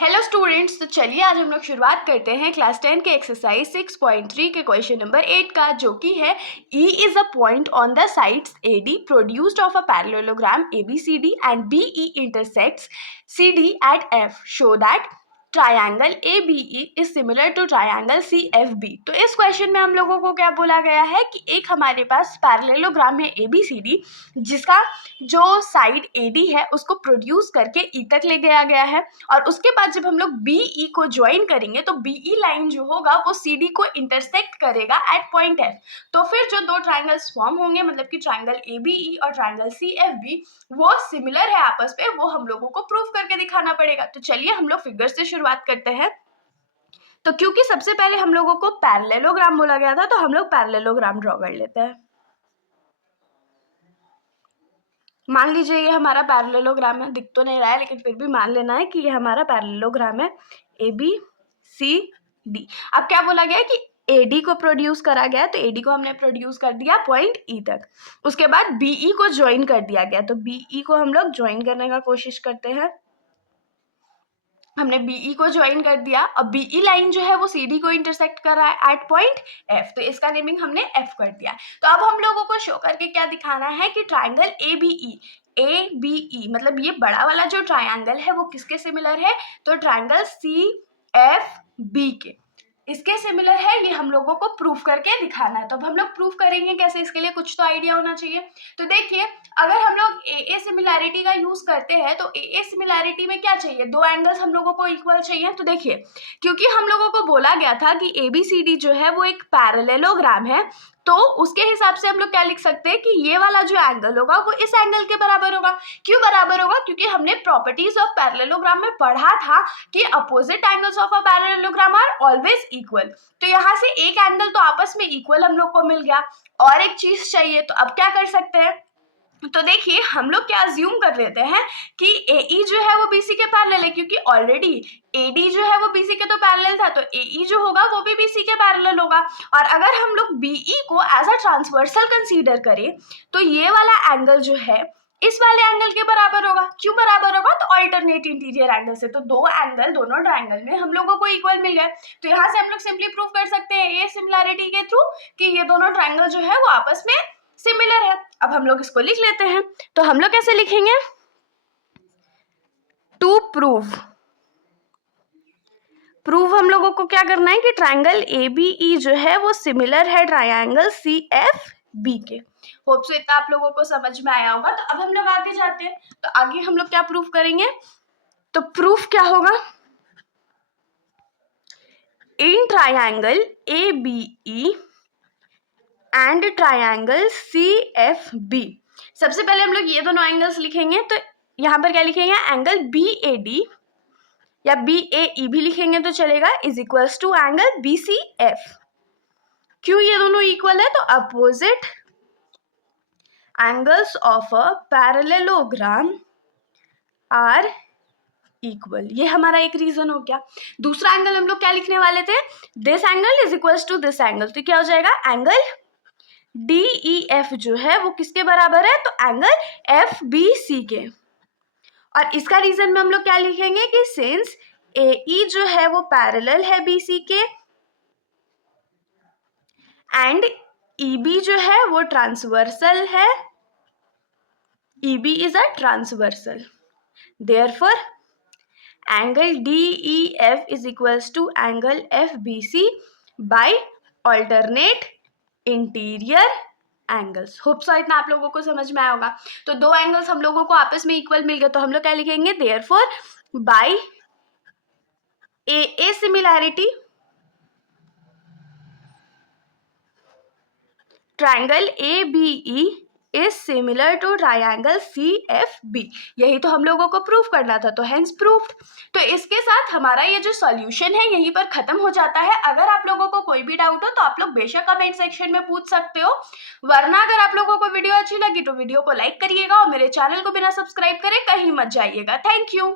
Hello students, तो चलिए आज हम लोग शुरुआत करते हैं क्लास 10 के एक्सरसाइज 6.3 के क्वेश्चन नंबर 8 का, जो कि है E is a point on the sides AD produced of a parallelogram ABCD and BE intersects CD at F show that triangle ABE is similar to triangle CFB। तो इस question में हम लोगों को क्या बोला गया है कि एक हमारे पास पैरेललोग्राम है ABCD, जिसका जो साइड AD है उसको प्रोड्यूस करके E तक ले गया गया है, और उसके बाद जब हम लोग BE को ज्वाइन करेंगे तो BE लाइन जो होगा वो CD को इंटरसेक्ट करेगा एट पॉइंट F। तो फिर जो दो ट्राइंगल्स फॉर्म होंगे, मतलब कि ट्राइंगल ABE और ट्राइंगल CFB, वो सिमिलर है आपस में, वो हम लोगों को प्रूव करके दिखाना पड़ेगा। तो चलिए हम लोग फिगर से शुरुआत करते हैं। तो क्योंकि सबसे पहले हम लोगों को पैरेललोग्राम बोला गया था, तो हम लोग पैरेललोग्राम ड्रॉ कर लेते हैं। मान लीजिए ये हमारा पैरेललोग्राम है, दिख तो नहीं रहा है लेकिन फिर भी मान लेना है कि ये हमारा पैरेललोग्राम है ABCD। अब क्या बोला गया है कि AD को प्रोड्यूस करा गया, तो AD को हमने प्रोड्यूस कर दिया पॉइंट E तक। उसके बाद BE को ज्वाइन कर दिया गया, तो BE को हम लोग ज्वाइन करने का कोशिश करते हैं। हमने BE को ज्वाइन कर दिया। अब BE लाइन जो है वो CD को इंटरसेक्ट कर रहा है एट पॉइंट F, तो इसका नेमिंग हमने F कर दिया। तो अब हम लोगों को शो करके क्या दिखाना है कि ट्राइंगल ABE मतलब ये बड़ा वाला जो ट्राइंगल है वो किसके सिमिलर है, तो ट्राइंगल CFB के, इसके सिमिलर है। ये हम लोगों को प्रूफ करके दिखाना है। तो अब हम लोग प्रूफ करेंगे कैसे, इसके लिए कुछ तो आइडिया होना चाहिए। तो देखिए, अगर हम लोग AA सिमिलैरिटी का यूज करते हैं तो AA सिमिलैरिटी में क्या चाहिए, दो एंगल्स हम लोगों को इक्वल चाहिए। तो देखिए, क्योंकि हम लोगों को बोला गया था कि ABCD जो है वो एक पैरेललोग्राम है, तो उसके हिसाब से हम लोग क्या लिख सकते हैं कि ये वाला जो एंगल होगा वो इस एंगल के बराबर होगा। क्यों बराबर होगा, क्योंकि हमने प्रॉपर्टीज ऑफ पैरेललोग्राम में पढ़ा था कि opposite angles of a parallelogram are always equal. तो यहाँ से एक एंगल तो आपस में इक्वल हम लोग को मिल गया, और एक चीज चाहिए। तो अब क्या कर सकते हैं, तो देखिए हम लोग क्या अज्यूम कर लेते हैं कि AE जो है वो BC के पैरेलल है, क्योंकि ऑलरेडी AD जो है वो BC के तो पैरेलल था, तो AE जो होगा वो भी BC के पैरेलल होगा। और अगर हम लोग BE को एज अ ट्रांसवर्सल कंसीडर करें तो ये वाला एंगल जो है इस वाले एंगल के बराबर होगा। क्यों बराबर होगा, तो अल्टरनेट इंटीरियर एंगल से। तो दो एंगल दोनों ट्राइंगल में हम लोगों को इक्वल मिल गए। तो यहाँ से हम लोग सिंपली प्रूव कर सकते हैं ये सिमिलैरिटी के थ्रू कि ये दोनों ट्राइंगल जो है वो आपस में सिमिलर है। अब हम लोग इसको लिख लेते हैं। तो हम लोग कैसे लिखेंगे, टू प्रूव हम लोगों को क्या करना है कि ट्राइंगल ABE जो है वो सिमिलर है ट्राइंगल CFB के। होप सो इतना आप लोगों को समझ में आया होगा। तो अब हम लोग आगे जाते हैं। तो आगे हम लोग क्या प्रूफ करेंगे, तो प्रूफ क्या होगा, in triangle ABE and triangle CFB। सबसे पहले हम लोग ये दोनों एंगल्स लिखेंगे। तो यहाँ पर क्या लिखेंगे, एंगल BAD या BAE भी लिखेंगे तो चलेगा, is equals to angle BCF। क्यों ये दोनों इक्वल है, तो opposite angles of a parallelogram are equal. ये हमारा एक रीजन हो गया। दूसरा एंगल हम लोग क्या लिखने वाले थे, this angle is equals to this angle. तो क्या हो जाएगा, एंगल DEF जो है वो किसके बराबर है, तो एंगल FBC के। और इसका रीजन में हम लोग क्या लिखेंगे कि सिंस AE जो है वो पैरेलल है BC के एंड EB जो है वो ट्रांसवर्सल है, EB is a transversal, therefore angle DEF is equals to angle FBC by alternate interior angles. Hope so इतना आप लोगों को समझ में आया होगा। तो दो एंगल्स हम लोगों को आपस में इक्वल मिल गए, तो हम लोग क्या लिखेंगे, therefore by AA similarity triangle ABE is similar to triangle CFB। यही तो हम लोगों को प्रूफ करना था, तो हेंस प्रूफ्ड। तो इसके साथ हमारा ये जो सॉल्यूशन है यहीं पर खत्म हो जाता है। अगर आप लोगों को कोई भी डाउट हो तो आप लोग बेशक कमेंट सेक्शन में पूछ सकते हो, वरना अगर आप लोगों को वीडियो अच्छी लगी तो वीडियो को लाइक करिएगा और मेरे चैनल को बिना सब्सक्राइब करे कहीं मत जाइएगा। Thank you.